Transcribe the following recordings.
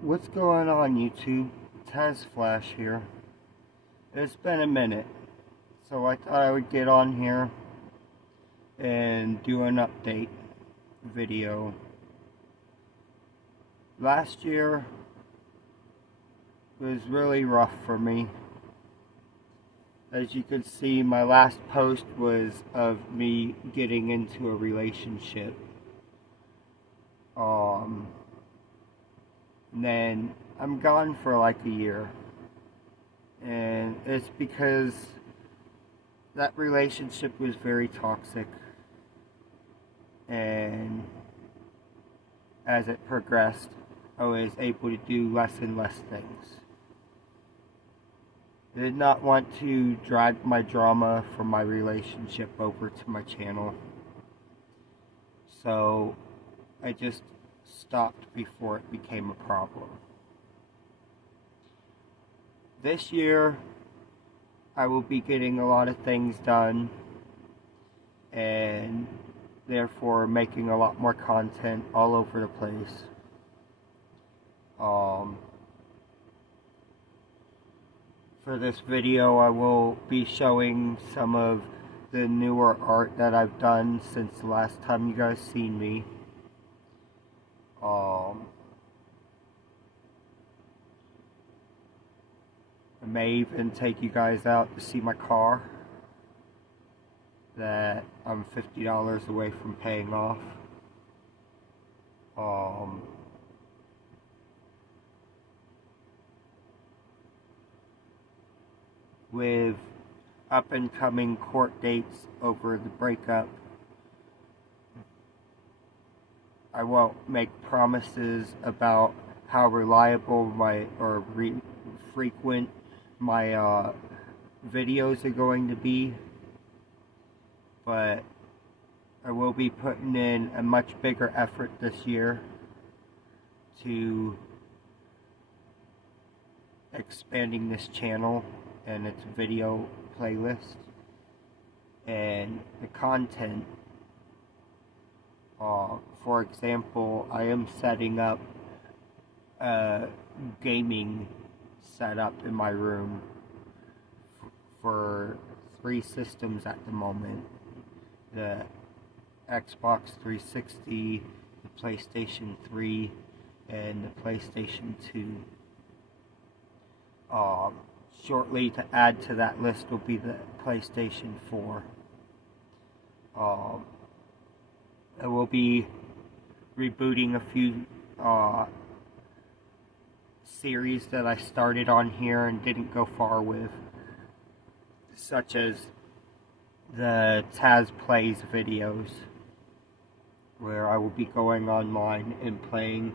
What's going on, YouTube? Taz Flash here. It's been a minute, so I thought I would get on here and do an update video. Last year was really rough for me. As you can see, my last post was of me getting into a relationship. And then I'm gone for like a year. And it's because that relationship was very toxic. And as it progressed, I was able to do less and less things. I did not want to drag my drama from my relationship over to my channel. So I just stopped before it became a problem. This year, I will be getting a lot of things done and therefore making a lot more content all over the place. For this video, I will be showing some of the newer art that I've done since the last time you guys seen me. I may even take you guys out to see my car that I'm $50 away from paying off. With up and coming court dates over the breakup, I won't make promises about how reliable frequent my videos are going to be, but I will be putting in a much bigger effort this year to expanding this channel and its video playlist and the content. For example, I am setting up a gaming setup in my room for 3 systems at the moment: the Xbox 360, the PlayStation 3, and the PlayStation 2. Shortly to add to that list will be the PlayStation 4. I will be rebooting a few series that I started on here and didn't go far with, such as the Taz Plays videos, where I will be going online and playing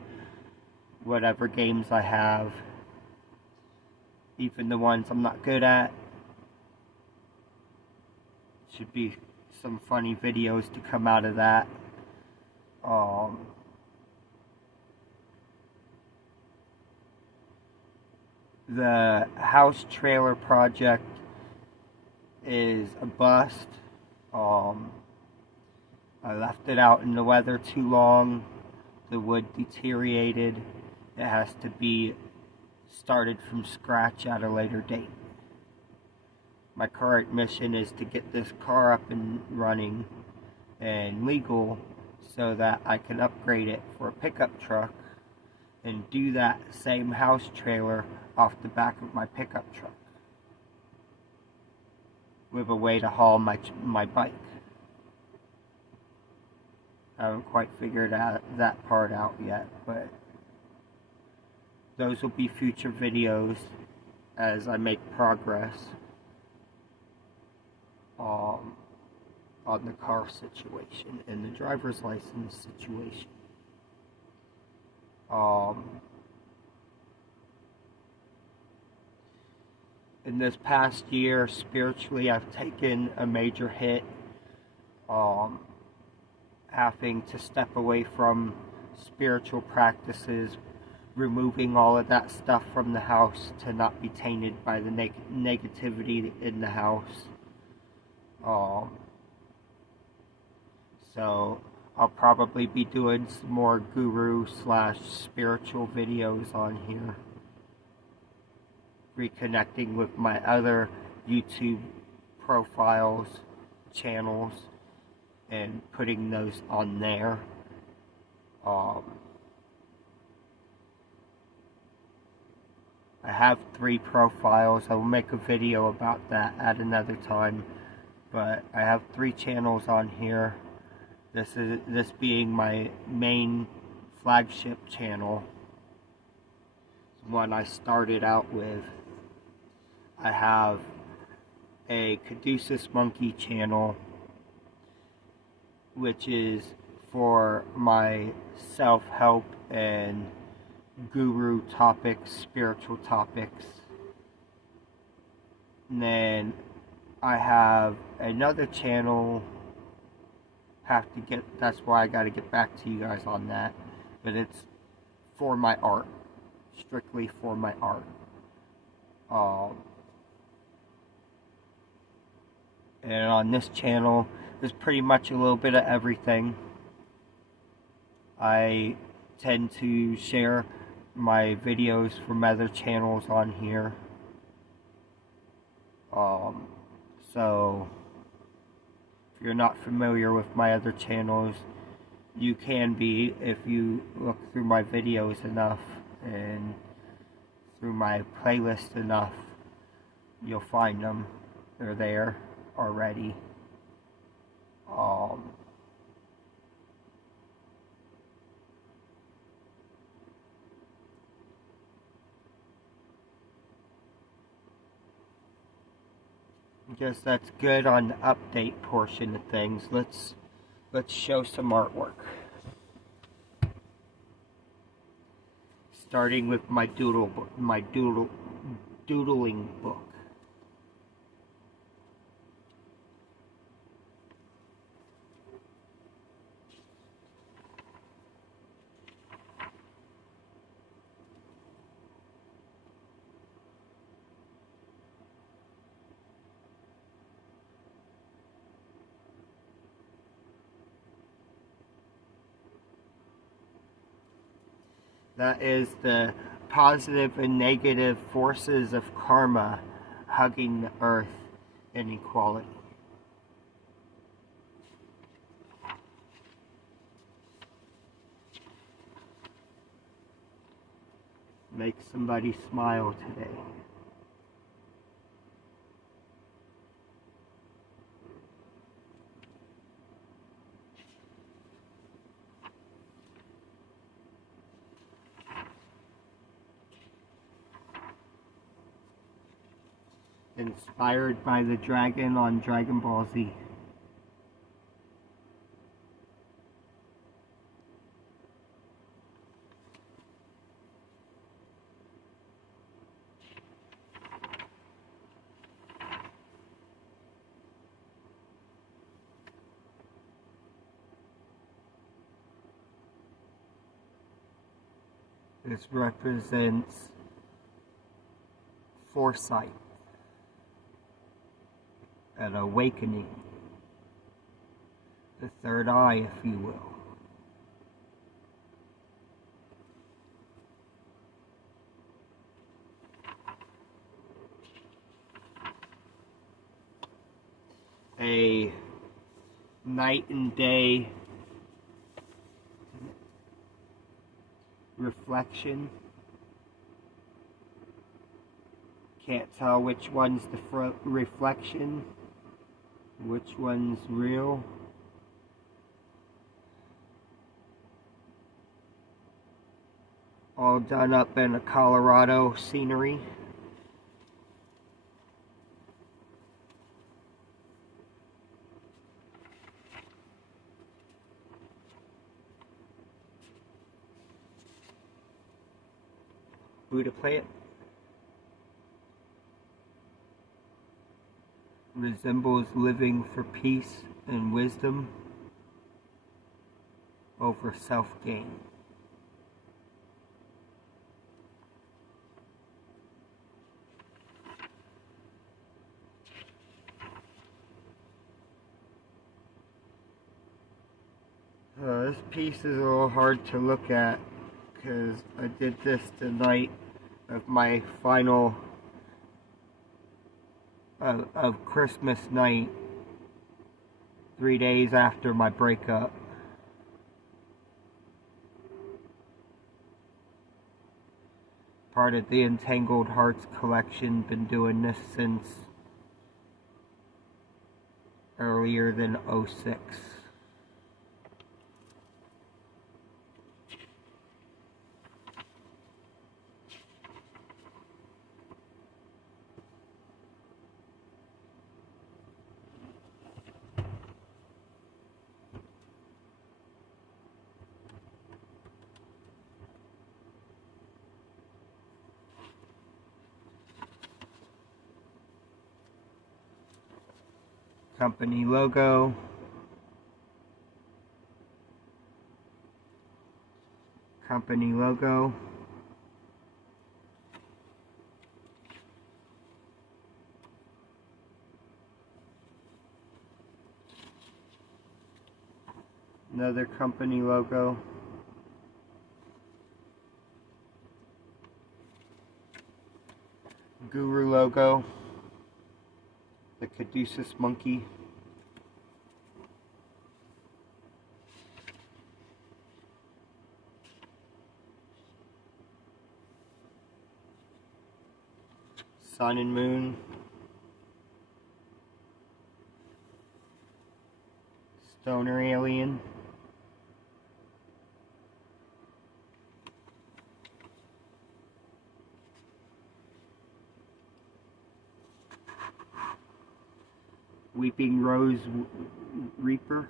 whatever games I have, even the ones I'm not good at. Should be some funny videos to come out of that. The house trailer project is a bust. I left it out in the weather too long. The wood deteriorated. It has to be started from scratch at a later date. My current mission is to get this car up and running and legal so that I can upgrade it for a pickup truck and do that same house trailer off the back of my pickup truck with a way to haul my bike. I haven't quite figured out that part out yet, but those will be future videos as I make progress on the car situation and the driver's license situation. In this past year, spiritually, I've taken a major hit, having to step away from spiritual practices, removing all of that stuff from the house to not be tainted by the negativity in the house. So I'll probably be doing some more guru slash spiritual videos on here. Reconnecting with my other YouTube profiles, channels, and putting those on there. I have 3 profiles. I will make a video about that at another time. But I have 3 channels on here. This being my main flagship channel. It's one I started out with. I have a Caduceus Monkey channel, which is for my self-help and guru topics, spiritual topics. And then I have another channel. That's why I gotta get back to you guys on that. But it's for my art. Strictly for my art. And on this channel, there's pretty much a little bit of everything. I tend to share my videos from other channels on here. So if you're not familiar with my other channels, you can be if you look through my videos enough and through my playlist enough. You'll find them. They're there already. I guess that's good on the update portion of things. Let's show some artwork. Starting with my doodling book. That is the positive and negative forces of karma hugging the earth in equality. Make somebody smile today. Inspired by the dragon on Dragon Ball Z. This represents foresight, an awakening, the third eye, if you will. A night and day reflection. Can't tell which one's the reflection, which one's real. All done up in a Colorado scenery. Buddha plant resembles living for peace and wisdom over self-gain. This piece is a little hard to look at because I did this the night of my final of Christmas night, 3 days after my breakup. Part of the Entangled Hearts collection. Been doing this since earlier than '06. Company logo. Company logo. Another company logo. Guru logo. The Caduceus monkey. Sun and moon. Stoner alien. Weeping Rose Reaper.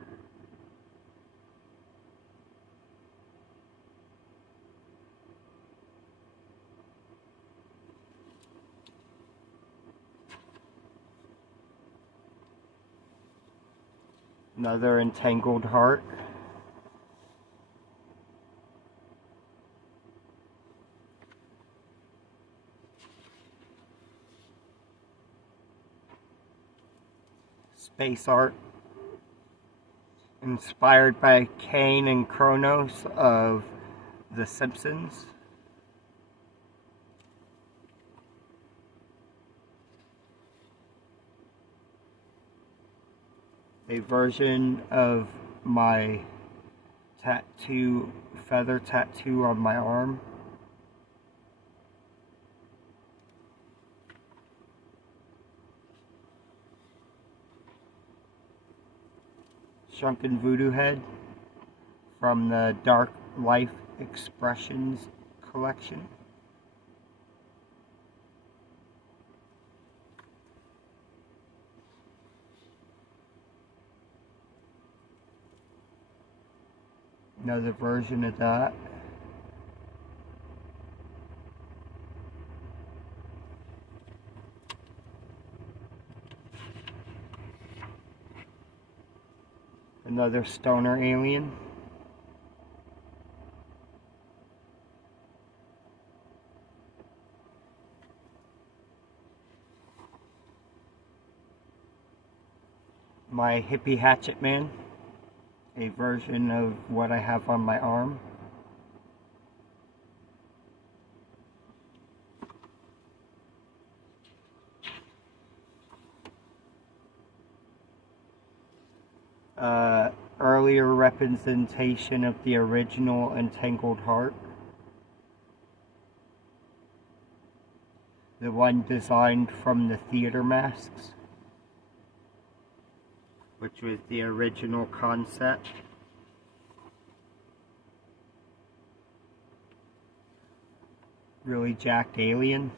Another Entangled Heart. Space art. Inspired by Kane and Kronos of The Simpsons. A version of my tattoo, feather tattoo on my arm. Shrunken Voodoo Head from the Dark Life Expressions collection. Another version of that. Another stoner alien. My hippie hatchet man. A version of what I have on my arm. Earlier representation of the original Entangled Heart. The one designed from the theater masks, which was the original concept. Really jacked alien.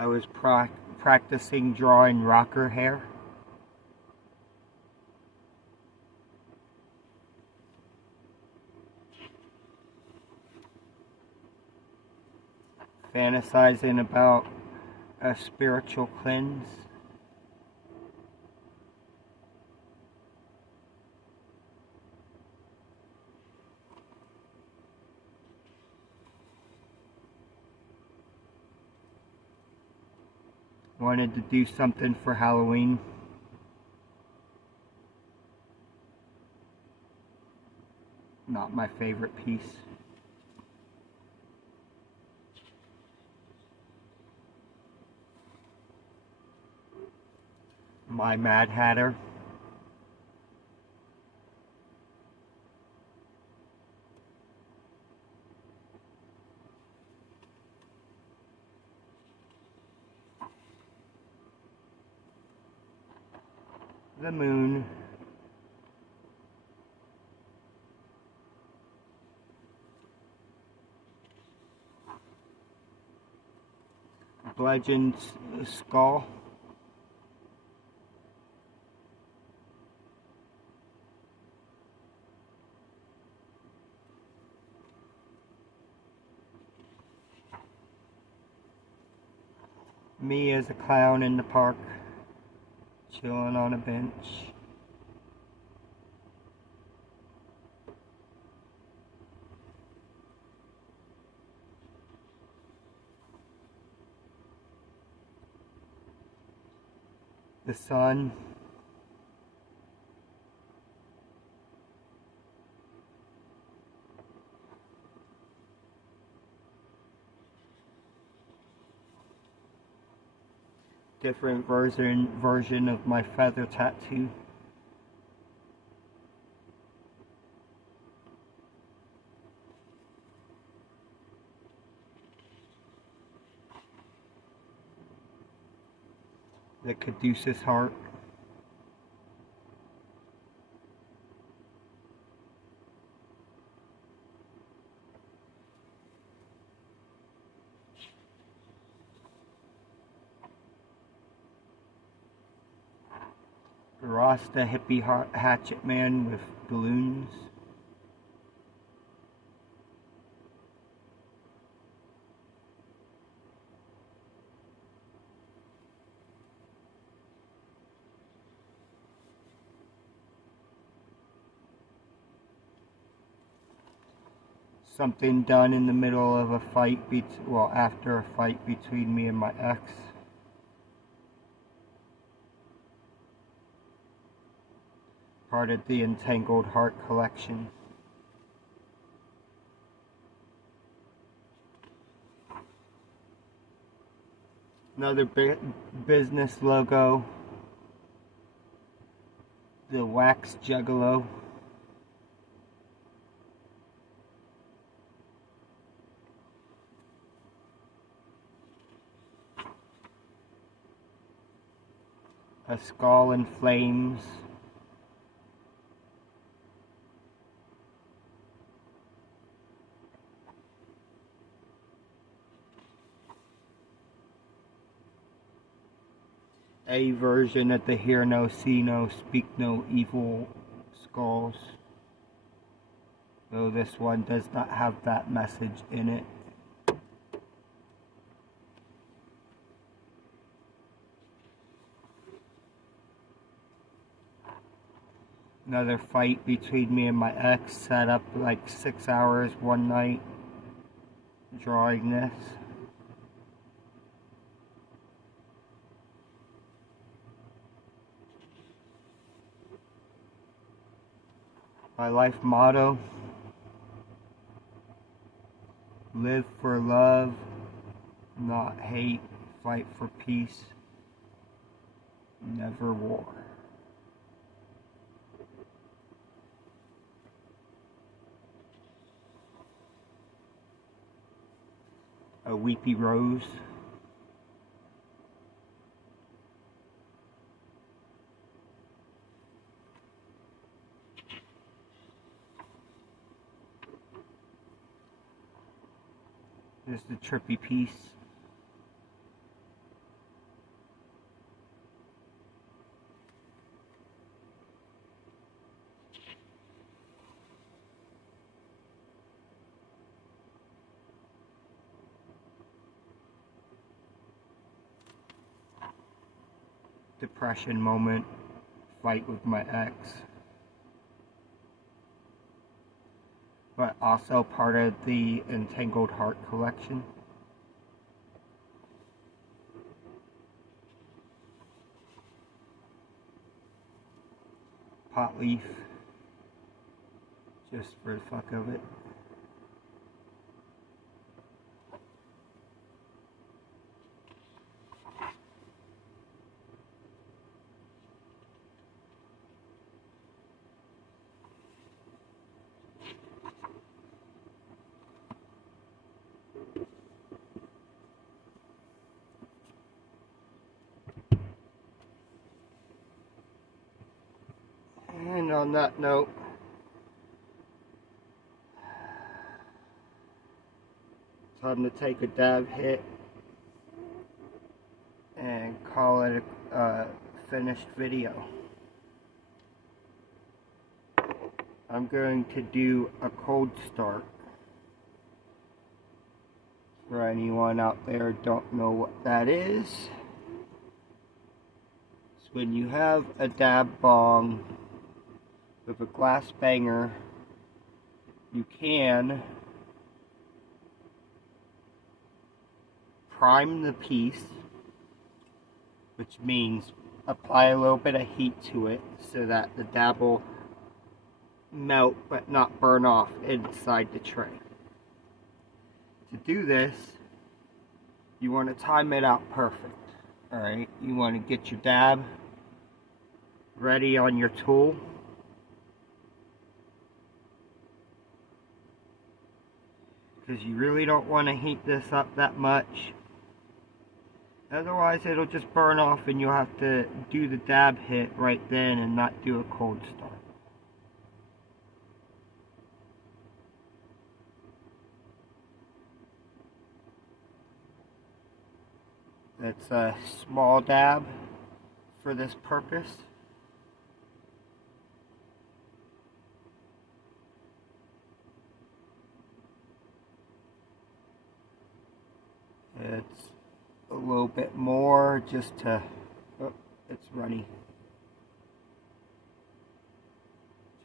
I was practicing drawing rocker hair. Fantasizing about a spiritual cleanse. Wanted to do something for Halloween. Not my favorite piece. My Mad Hatter. The moon. Legends skull. Me as a clown in the park, chilling on a bench. The sun. Different version of my feather tattoo. The Caduceus heart. Rasta hippie hatchet man with balloons. Something done in the middle of a fight, after a fight between me and my ex. Part of the Entangled Heart collection. Another business logo. The Wax Juggalo. A skull in flames. A version of the Hear No, See No, Speak No Evil skulls. Though this one does not have that message in it. Another fight between me and my ex, sat up like 6 hours one night drawing this. My life motto: live for love, not hate, fight for peace, never war. A weepy rose. There's the trippy piece. Depression moment, fight with my ex. But also part of the Entangled Heart collection. pot leaf just for the fuck of it. And on that note, time to take a dab hit and call it a finished video. I'm going to do a cold start. For anyone out there who don't know what that is, it's when you have a dab bong with a glass banger, you can prime the piece, which means apply a little bit of heat to it so that the dab will melt but not burn off inside the tray. To do this, you want to time it out perfect. Alright, you want to get your dab ready on your tool. Because you really don't want to heat this up that much. Otherwise it'll just burn off and you'll have to do the dab hit right then and not do a cold start. It's a small dab for this purpose. It's a little bit more just to, oh, it's runny.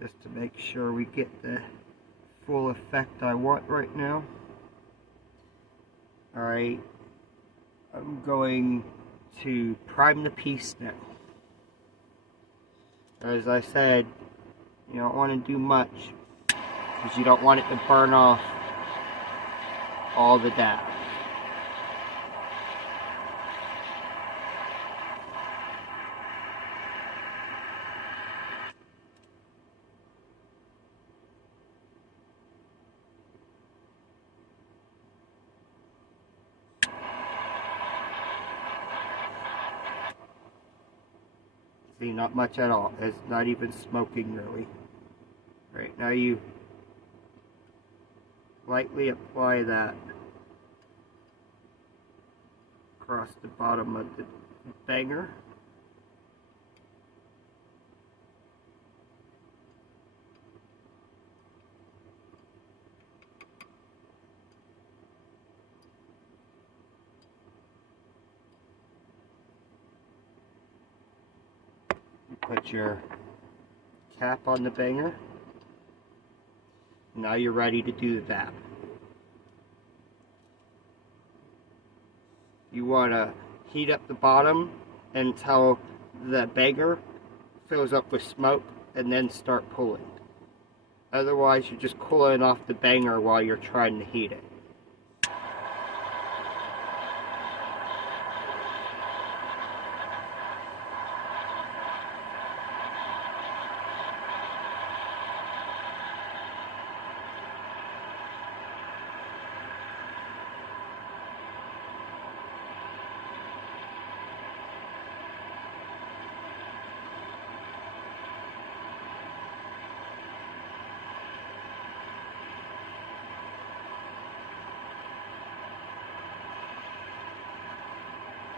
Just to make sure we get the full effect I want right now. Alright, I'm going to prime the piece now. As I said, you don't want to do much because you don't want it to burn off all the dab. See, not much at all. It's not even smoking really. Right, now you lightly apply that across the bottom of the banger. Put your cap on the banger. Now you're ready to do the dab. You want to heat up the bottom until the banger fills up with smoke and then start pulling. Otherwise you're just cooling off the banger while you're trying to heat it.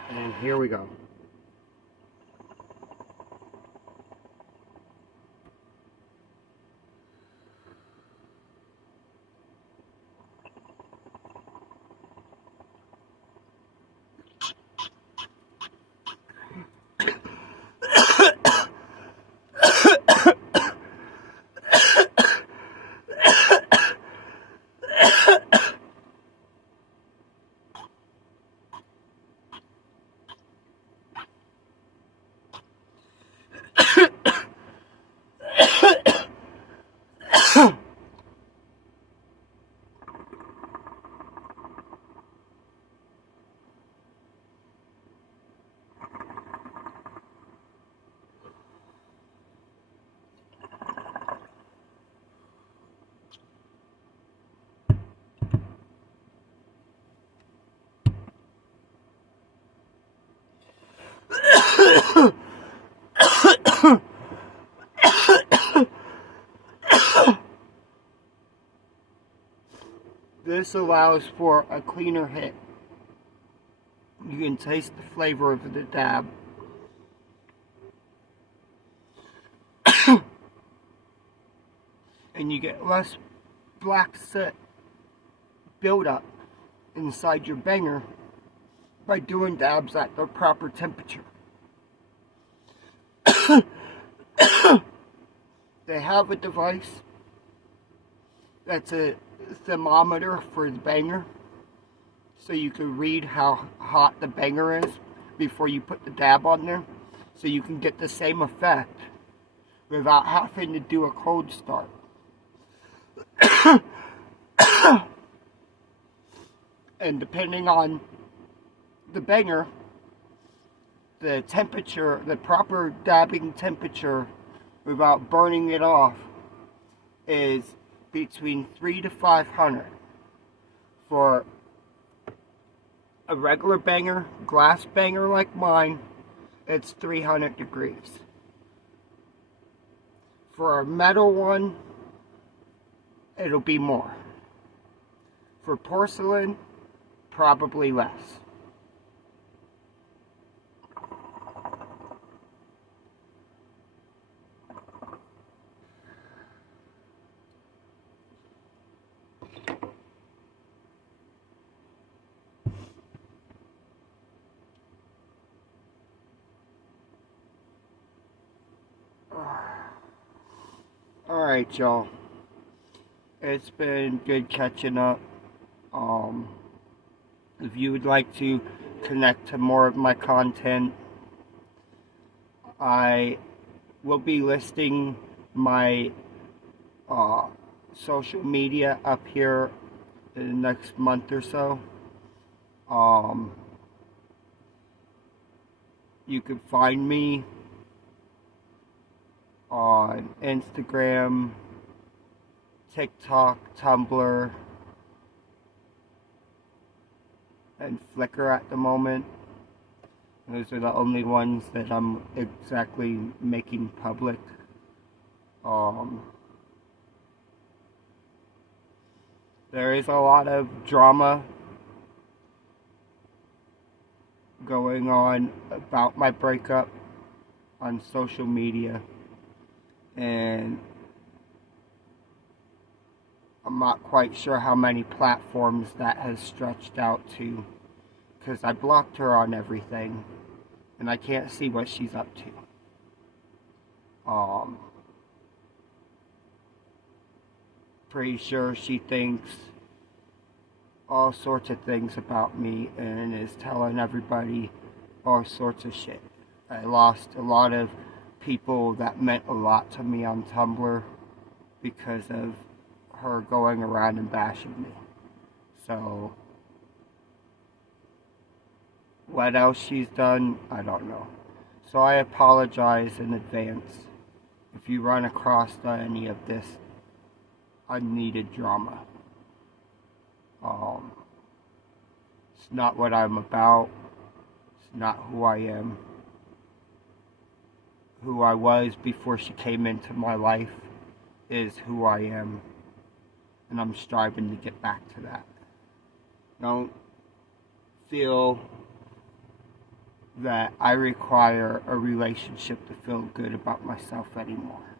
And here we go. This allows for a cleaner hit. You can taste the flavor of the dab. And you get less black soot buildup inside your banger by doing dabs at the proper temperature. They have a device that's a thermometer for the banger, so you can read how hot the banger is before you put the dab on there, so you can get the same effect without having to do a cold start. And depending on the banger, the temperature, the proper dabbing temperature without burning it off is between 300 to 500. For a regular banger, glass banger like mine, it's 300 degrees. For a metal one, it'll be more. For porcelain, probably less. Alright, y'all. It's been good catching up. If you would like to connect to more of my content, I will be listing my social media up here in the next month or so. You can find me on Instagram, TikTok, Tumblr, and Flickr at the moment. Those are the only ones that I'm exactly making public. There is a lot of drama going on about my breakup on social media, and I'm not quite sure how many platforms that has stretched out to, because I blocked her on everything and I can't see what she's up to. Pretty sure she thinks all sorts of things about me and is telling everybody all sorts of shit. I lost a lot of people that meant a lot to me on Tumblr because of her going around and bashing me. So what else she's done, I don't know. So I apologize in advance if you run across any of this unneeded drama. It's not what I'm about. It's not who I am. Who I was before she came into my life is who I am. And I'm striving to get back to that. Don't feel that I require a relationship to feel good about myself anymore.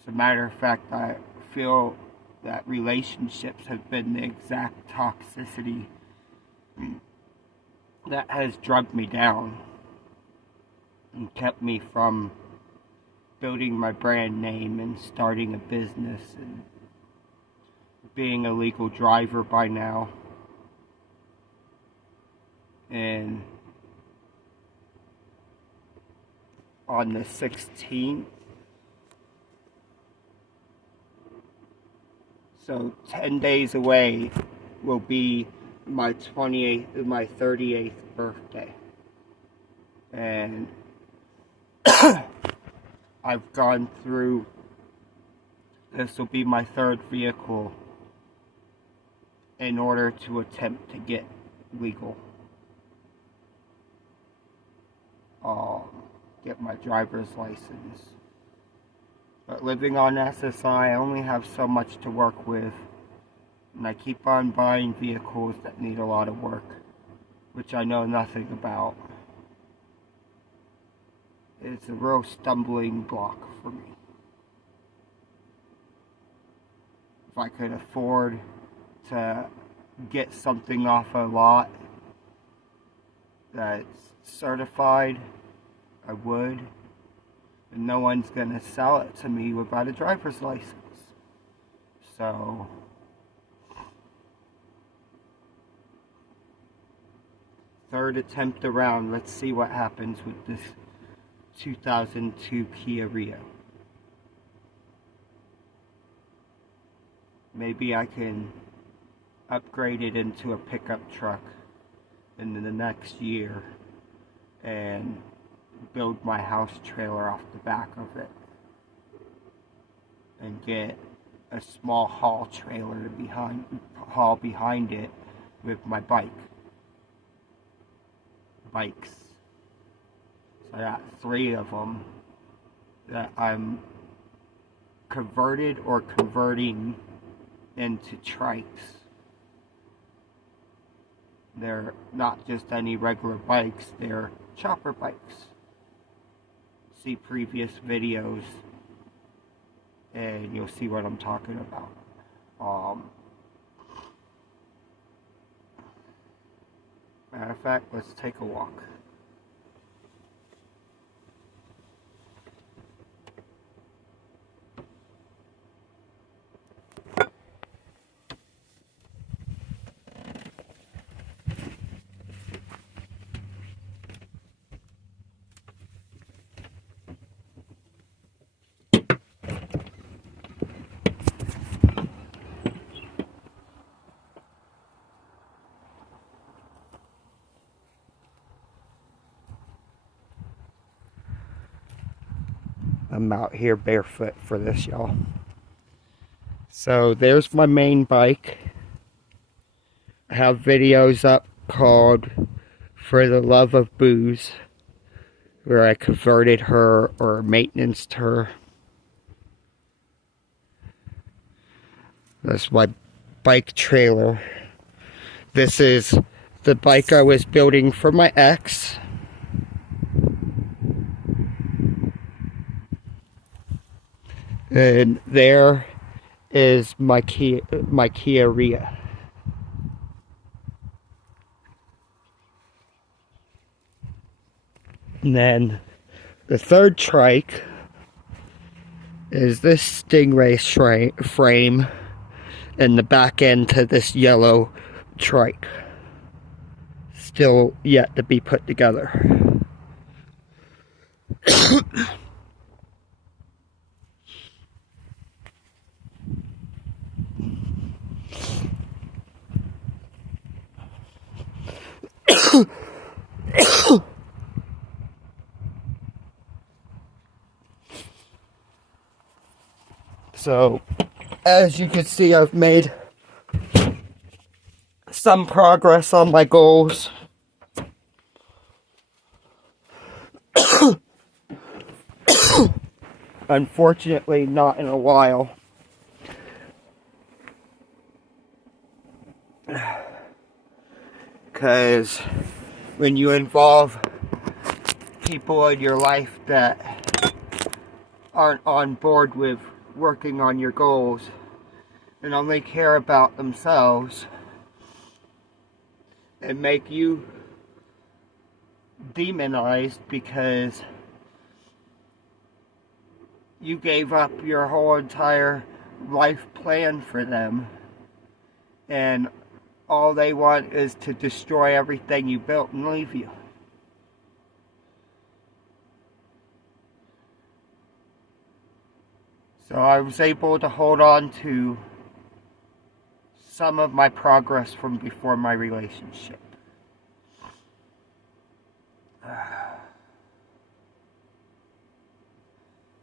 As a matter of fact, I feel that relationships have been the exact toxicity that has drugged me down and kept me from building my brand name and starting a business and being a legal driver by now. And on the 16th, so 10 days away, will be my 38th birthday. And I've gone through, this will be my third vehicle in order to attempt to get legal. Get my driver's license. But living on SSI, I only have so much to work with. And I keep on buying vehicles that need a lot of work, which I know nothing about. It's a real stumbling block for me. If I could afford to get something off a lot that's certified, I would. And no one's gonna sell it to me without a driver's license. So third attempt around. Let's see what happens with this 2002 Kia Rio. Maybe I can upgrade it into a pickup truck in the next year and build my house trailer off the back of it and get a small haul trailer to haul behind it with my bikes. So I got 3 of them that I'm converted or converting into trikes. They're not just any regular bikes, they're chopper bikes. See previous videos and you'll see what I'm talking about. Matter of fact, let's take a walk. I'm out here barefoot for this, y'all. So there's my main bike. I have videos up called For the Love of Booze, where I converted her or maintenanced her. That's my bike trailer. This is the bike I was building for my ex. And there is my Kia Rio. And then the third trike is this Stingray frame and the back end to this yellow trike. Still yet to be put together. So, as you can see, I've made some progress on my goals. Unfortunately, not in a while. Because when you involve people in your life that aren't on board with working on your goals and only care about themselves and make you demonized because you gave up your whole entire life plan for them and all they want is to destroy everything you built and leave you. So I was able to hold on to some of my progress from before my relationship.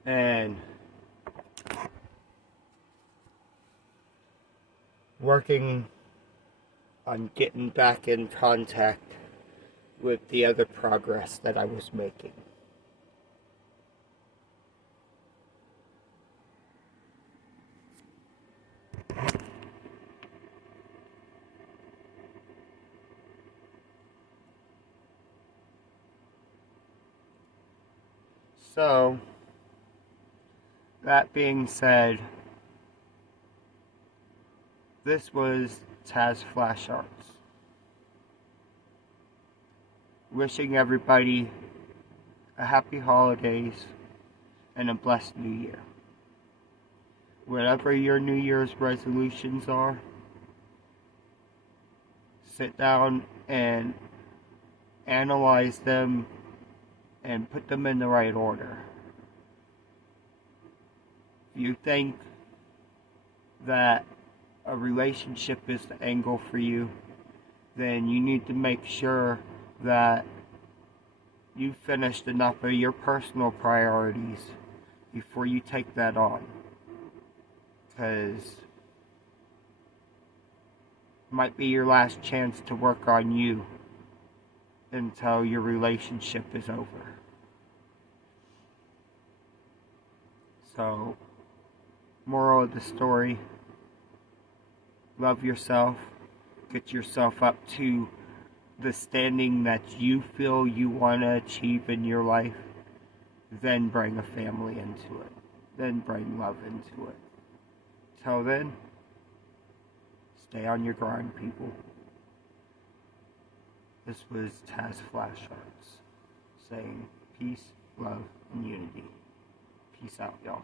And working on getting back in contact with the other progress that I was making. So, that being said, this was Taz Flash Arts. Wishing everybody a happy holidays and a blessed new year. Whatever your New Year's resolutions are, sit down and analyze them and put them in the right order. If you think that a relationship is the angle for you, then you need to make sure that you've finished enough of your personal priorities before you take that on. Because it might be your last chance to work on you until your relationship is over. So, moral of the story, love yourself, get yourself up to the standing that you feel you want to achieve in your life, then bring a family into it, then bring love into it. Till then, stay on your grind, people. This was Taz Flash Arts saying peace, love, and unity. Peace out, y'all.